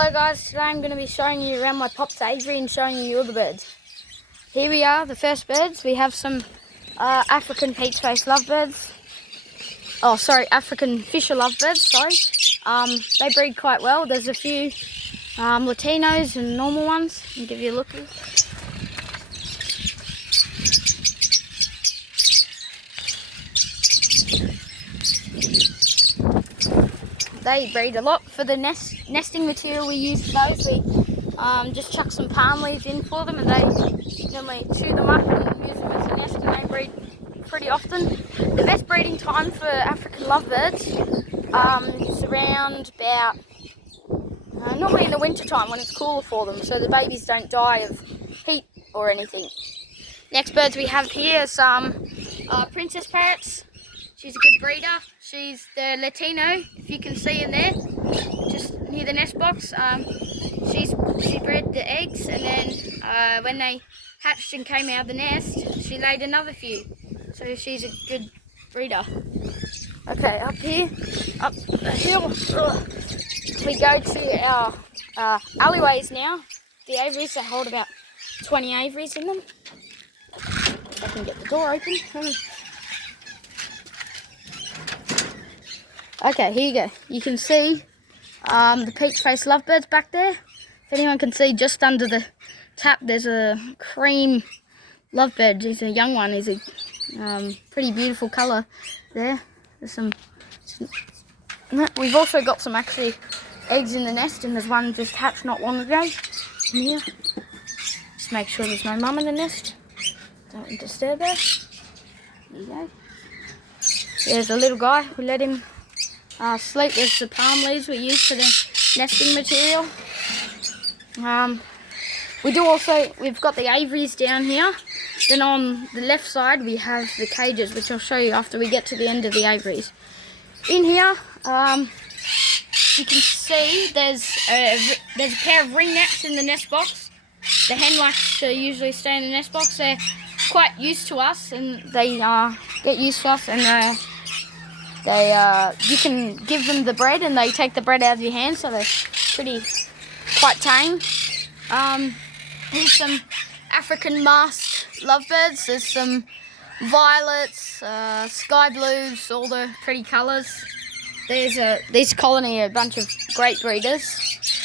Hello guys, today I'm going to be showing you around my pops aviary and showing you all the birds. Here we are, the first birds. We have some African peach-faced lovebirds. Oh, sorry, African fisher lovebirds, sorry. They breed quite well. There's a few Latinos and normal ones. I'll give you a look. They breed a lot. For the nesting material we use for those, we just chuck some palm leaves in for them, and they normally chew them up and use them as a nest, and they breed pretty often. The best breeding time for African lovebirds is around about normally in the winter time when it's cooler for them, so the babies don't die of heat or anything. Next birds we have here are some princess parrots. She's a good breeder. She's the Latino, if you can see in there, just near the nest box. She bred the eggs, and then when they hatched and came out of the nest, she laid another few. So she's a good breeder. Okay, up here, up the hill, we go to our alleyways now. The aviaries, they hold about 20 aviaries in them. If I can get the door open. Okay, here you go. You can see the peach-faced lovebirds back there. If anyone can see, just under the tap, there's a cream lovebird. He's a young one. He's a pretty beautiful colour there. There's some. We've also got some actually eggs in the nest, and there's one just hatched not long ago in here. Just make sure there's no mum in the nest. Don't disturb her. There you go. There's a little guy. We let him sleep. There's the palm leaves we use for the nesting material. We've got the aviaries down here. Then on the left side we have the cages, which I'll show you after we get to the end of the aviaries. In here, you can see there's a pair of ringnecks in the nest box. The hen likes to usually stay in the nest box. They're quite used to us, and they get used to us, and you can give them the bread and they take the bread out of your hand, so they're quite tame. Here's some African masked lovebirds. There's some violets, sky blues, all the pretty colours. There's this colony, a bunch of great breeders.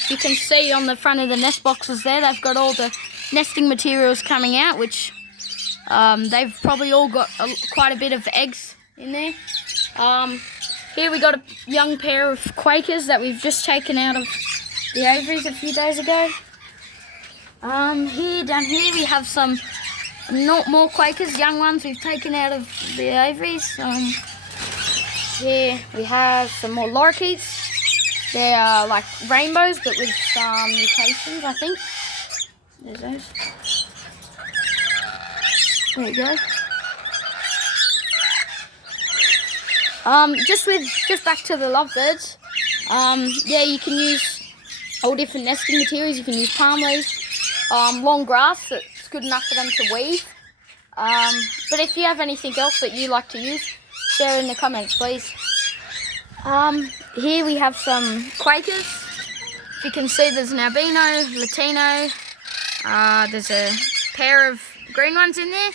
You can see on the front of the nest boxes there, they've got all the nesting materials coming out, which they've probably all got quite a bit of eggs in there. Here we got a young pair of Quakers that we've just taken out of the aviaries a few days ago. Down here we have some more Quakers, young ones we've taken out of the aviaries. Here we have some more lorikeets. They are like rainbows, but with some mutations, I think. There's those. There you go. Just back to the lovebirds. Yeah, you can use all different nesting materials. You can use palm leaves, long grass that's good enough for them to weave. But if you have anything else that you like to use, share in the comments, please. Here we have some Quakers. If you can see, there's an albino, Latino. There's a pair of green ones in there.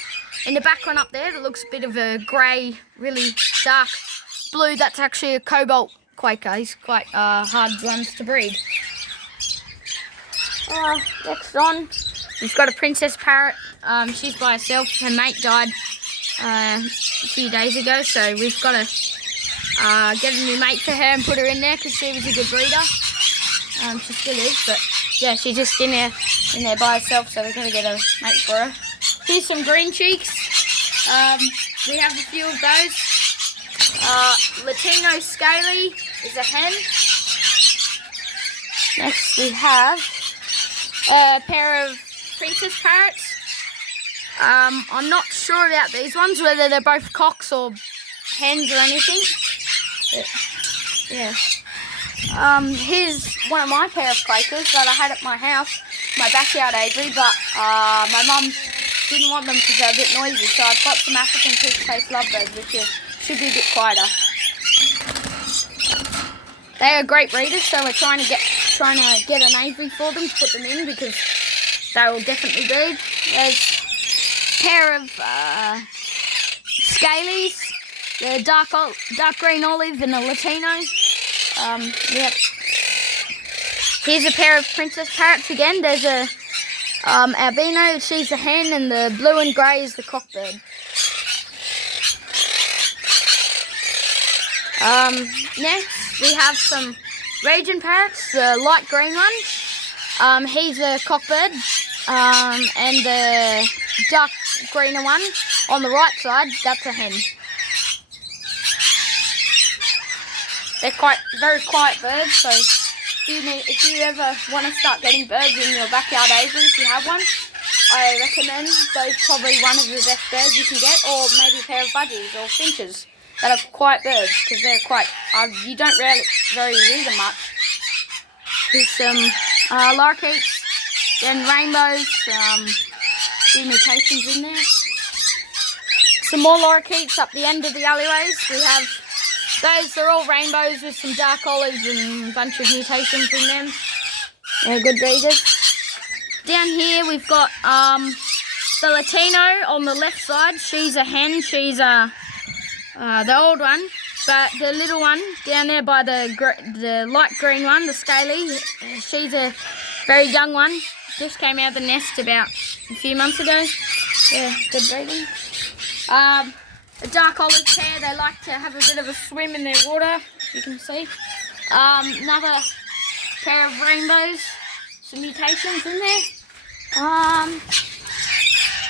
In the back one up there, it looks a bit of a grey, really dark blue. That's actually a cobalt Quaker. He's quite hard ones to breed. Next on, we've got a princess parrot. She's by herself. Her mate died a few days ago, so we've got to get a new mate for her and put her in there because she was a good breeder. She still is, but yeah, she's just in there by herself, so we're going to get a mate for her. Here's some green cheeks. We have a few of those. Latino Scaly is a hen. Next we have a pair of princess parrots. I'm not sure about these ones, whether they're both cocks or hens or anything. But, yeah. Here's one of my pair of Quakers that I had at my house, my backyard aviary, but my mum didn't want them because they're a bit noisy, so I've got some African peach-faced lovebirds, which should be a bit quieter. They are great breeders, so we're trying to get an aviary for them to put them in because they will definitely breed. There's a pair of scalies, the dark green olive and a Latino. Yep. Here's a pair of princess parrots again. There's a albino, she's a hen, and the blue and grey is the cockbird. Next we have some region parrots, the light green one. He's a cockbird, and the dark greener one on the right side, that's a hen. They're very quiet birds, so if you ever want to start getting birds in your backyard aviary, if you have one, I recommend those. Probably one of the best birds you can get, or maybe a pair of budgies or finches that are quiet birds, because they're quite, you don't very hear them much. There's some lorikeets, then rainbows, few mutations in there. Some more lorikeets up the end of the alleyways. We have those, they're all rainbows with some dark olives and a bunch of mutations in them. They're good breeders. Down here we've got the Latino on the left side. She's a hen, she's the old one, but the little one down there by the light green one, the scaly, she's a very young one. Just came out of the nest about a few months ago. Yeah, good breeding. A dark olive pair, they like to have a bit of a swim in their water, you can see. Another pair of rainbows, some mutations in there.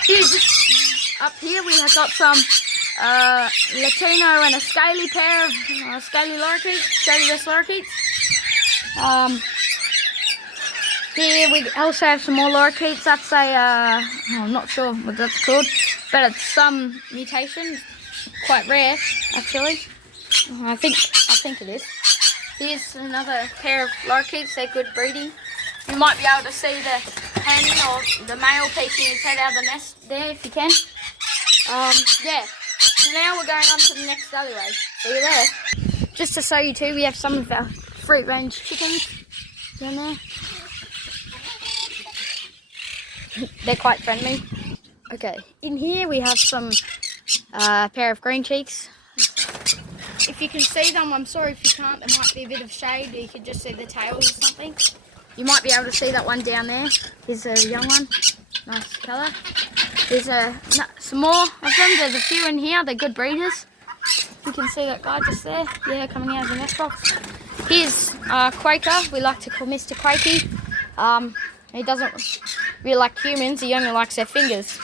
Just up here we have got some Latino and a scaly pair of scaly lorikeets, scaly west lorikeets. Here we also have some more lorikeets. That's I'm not sure what that's called, but it's some mutation, quite rare actually. I think it is. Here's another pair of lorikeets. They're good breeding. You might be able to see the hen or the male peeking his head out of the nest there if you can. Yeah. So now we're going on to the next alleyway. See you there. Just to show you too, we have some of our fruit range chickens down there. They're quite friendly. Okay, in here we have some pair of green cheeks. If you can see them, I'm sorry if you can't, there might be a bit of shade, you can just see the tails or something. You might be able to see that one down there. Here's a young one, nice colour. There's some more of them, there's a few in here, they're good breeders. You can see that guy just there, yeah, coming out of the nest box. Here's Quaker, we like to call Mr. Quakey. He doesn't really like humans, he only likes their fingers.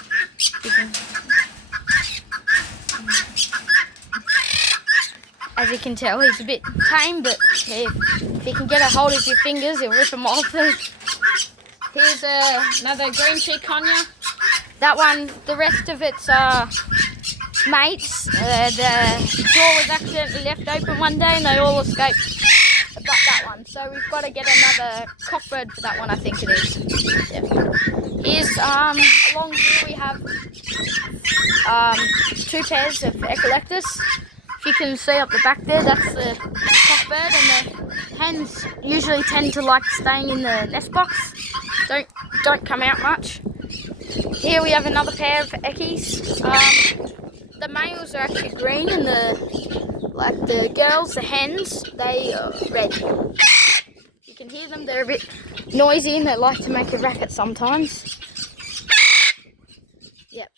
As you can tell, he's a bit tame, but if he can get a hold of your fingers, he'll rip them off. Here's another green cheek conure. That one, the rest of its mates, the door was accidentally left open one day and they all escaped but that one. So we've got to get another cockbird for that one, I think it is. Yep. Here's, along here we have two pairs of Echolectus. If you can see up the back there, that's the cockbird, and the hens usually tend to like staying in the nest box. Don't come out much. Here we have another pair of Eckies. The males are actually green, and the girls, the hens, they are red. You can hear them; they're a bit noisy, and they like to make a racket sometimes. Yep.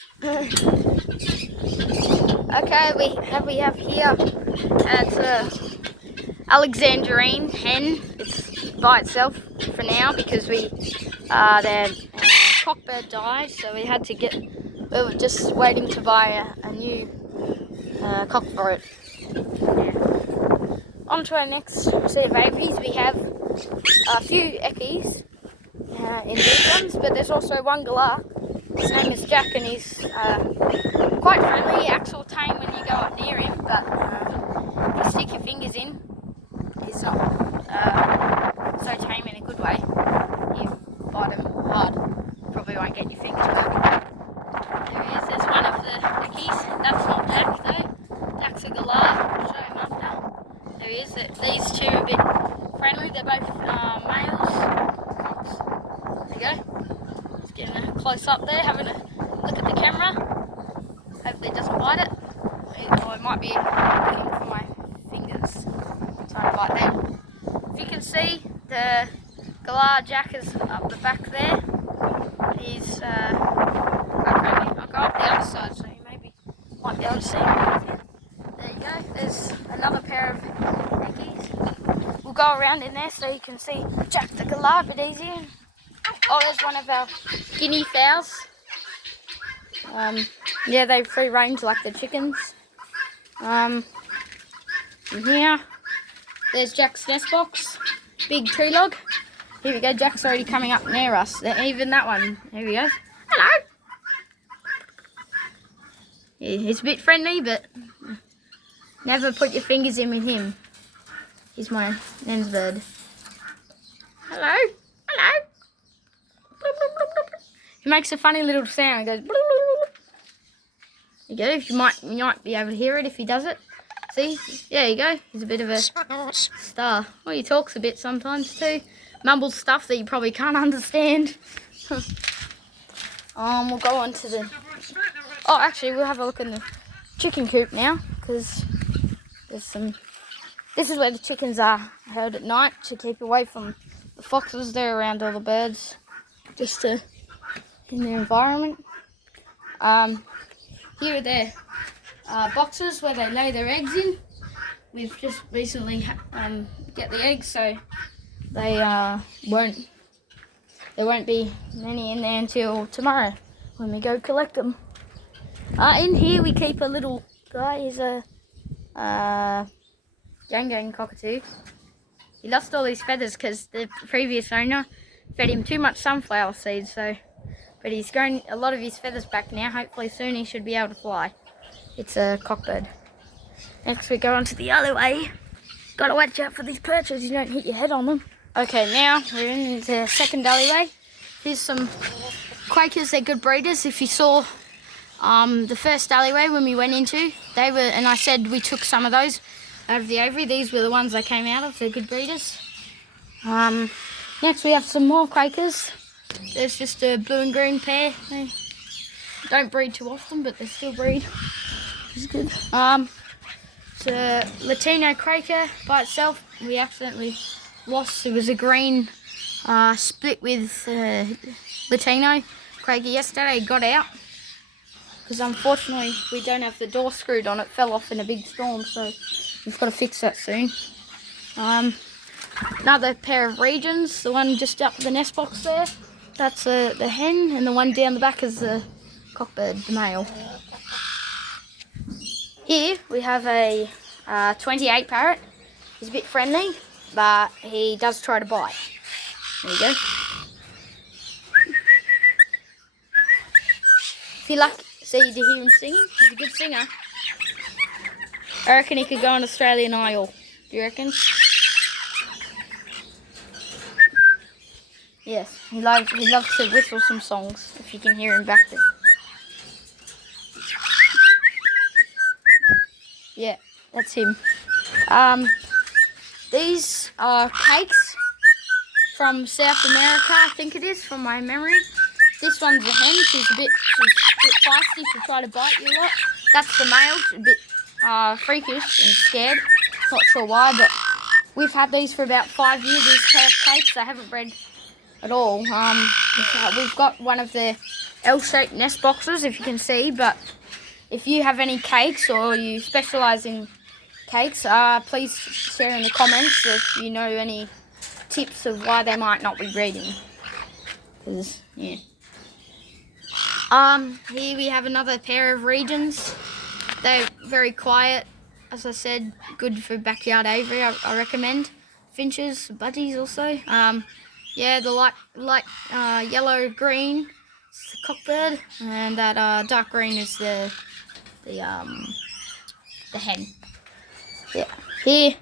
Okay, we have here, it's a Alexandrine hen. It's by itself for now because their cockbird died, so we were just waiting to buy a new cock for it. Yeah. On to our next set of aviaries. We have a few Eckies in these ones, but there's also one galah. His name is Jack, and he's quite friendly. He acts all tame when you go up near him, but if you stick your fingers in, he's not so tame in a good way. You bite him hard, probably won't get your fingers back. There he is, there's one of the Eckies. That's not Jack though. Jack's a galah. I'll show him after. There he is. These two are a bit close up there, having a look at the camera. Hopefully it doesn't bite it. Or it might be looking for my fingers, trying to bite them. If you can see, the galah jack is up the back there. He's quite friendly. I'll go up the other side so you maybe might be able to see him. There you go. There's another pair of eggies. We'll go around in there so you can see Jack the galah a bit easier. Oh, there's one of our guinea fowls. Yeah, they free range like the chickens. And here, there's Jack's nest box, big tree log. Here we go, Jack's already coming up near us. Even that one, here we go. Hello! Yeah, he's a bit friendly, but never put your fingers in with him. He's my Nan's bird. Hello! Hello! He makes a funny little sound. He goes. There you go. You might be able to hear it if he does it. See? There you go. He's a bit of a star. Well, he talks a bit sometimes too. Mumbles stuff that you probably can't understand. We'll go on to the. Oh, actually, we'll have a look in the chicken coop now because there's some. This is where the chickens are held at night to keep away from the foxes. They're around all the birds, just to in their environment. Here are their boxes where they lay their eggs in. We've just recently get the eggs, so they won't be many in there until tomorrow when we go collect them. In here we keep a little guy. He's a Gang cockatoo. He lost all his feathers because the previous owner fed him too much sunflower seeds. But he's grown a lot of his feathers back now. Hopefully soon he should be able to fly. It's a cockbird. Next we go on to the alleyway. Gotta watch out for these perches, you don't hit your head on them. Okay, now we're in the second alleyway. Here's some Quakers, they're good breeders. If you saw the first alleyway when we went into, they were, and I said we took some of those out of the aviary. These were the ones they came out of, they're good breeders. Next we have some more Quakers. There's just a blue and green pair. They don't breed too often, but they still breed. It's good. It's a Latino Quaker by itself. We accidentally lost. It was a green split with Latino Quaker yesterday. It got out because unfortunately we don't have the door screwed on. It fell off in a big storm, so we've got to fix that soon. Another pair of regions. The one just up the nest box there. That's the hen, and the one down the back is the cockbird, the male. Here we have a 28 parrot. He's a bit friendly, but he does try to bite. There you go. If you lucky, see, you hear him singing? He's a good singer. I reckon he could go on Australian Idol. Do you reckon? Yes, he loves to whistle some songs, if you can hear him back there. Yeah, that's him. These are cakes from South America, I think it is, from my memory. This one's a hen, she's a bit feisty to try to bite you a lot. That's the male, she's a bit freakish and scared. Not sure why, but we've had these for about 5 years, these pair of cakes. They haven't bred at all. We've got one of the L-shaped nest boxes, if you can see, but if you have any cakes or you specialise in cakes, please share in the comments if you know any tips of why they might not be breeding. Because, yeah. Here we have another pair of regions. They're very quiet, as I said, good for backyard aviary, I recommend. Finches, budgies also. Yeah, the light yellow green is the cockbird, and that dark green is the hen. Yeah. Here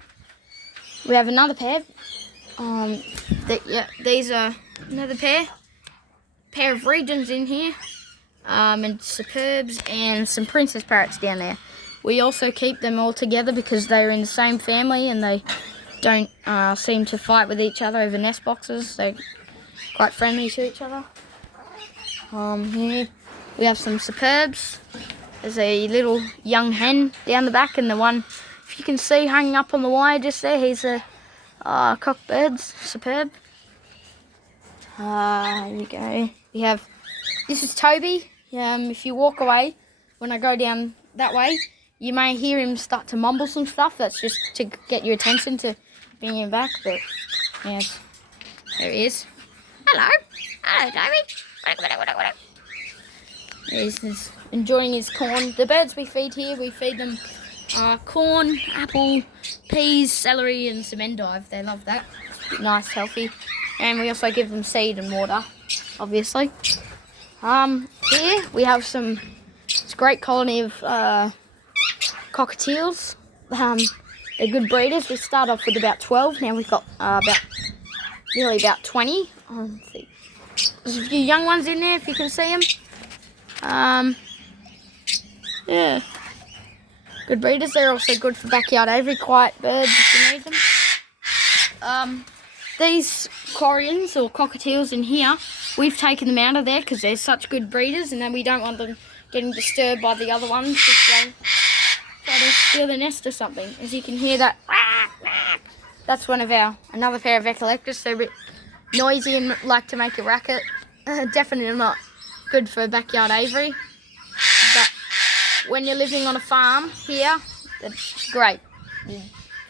we have another pair. These are another pair of regions in here, and superbs and some princess parrots down there. We also keep them all together because they're in the same family and they don't seem to fight with each other over nest boxes. They're quite friendly to each other. Here we have some superbs. There's a little young hen down the back, and the one, if you can see, hanging up on the wire just there, he's a cockbird, superb. Here you go. We have, this is Toby. If you walk away, when I go down that way, you may hear him start to mumble some stuff. That's just to get your attention to bring him back. But yes, there he is. Hello, Toby. He's enjoying his corn. The birds we feed here, we feed them corn, apple, peas, celery, and some endive. They love that. Nice, healthy. And we also give them seed and water, obviously. Here we have it's a great colony of cockatiels. They're good breeders. We start off with about 12. Now we've got nearly about 20. Let's see. There's a few young ones in there, if you can see them. Yeah. Good breeders. They're also good for backyard aviary, quiet birds if you need them. These Corians or cockatiels in here, we've taken them out of there because they're such good breeders, and then we don't want them getting disturbed by the other ones if they try to steal the nest or something. As you can hear that, that's another pair of echolactus. They're a bit noisy and like to make a racket. Definitely not good for backyard aviary. But when you're living on a farm here, it's great.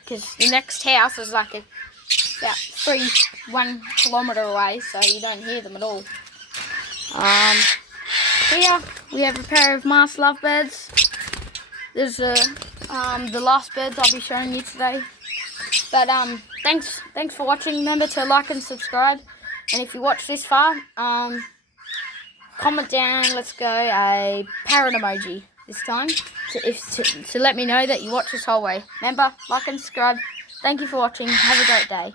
Because the next house is like about 1 kilometre away, so you don't hear them at all. Here we have a pair of masked lovebirds. There's the last birds I'll be showing you today. But thanks for watching. Remember to like and subscribe. And if you watch this far, comment down. Let's go a parrot emoji this time to let me know that you watched this whole way. Remember, like and subscribe. Thank you for watching. Have a great day.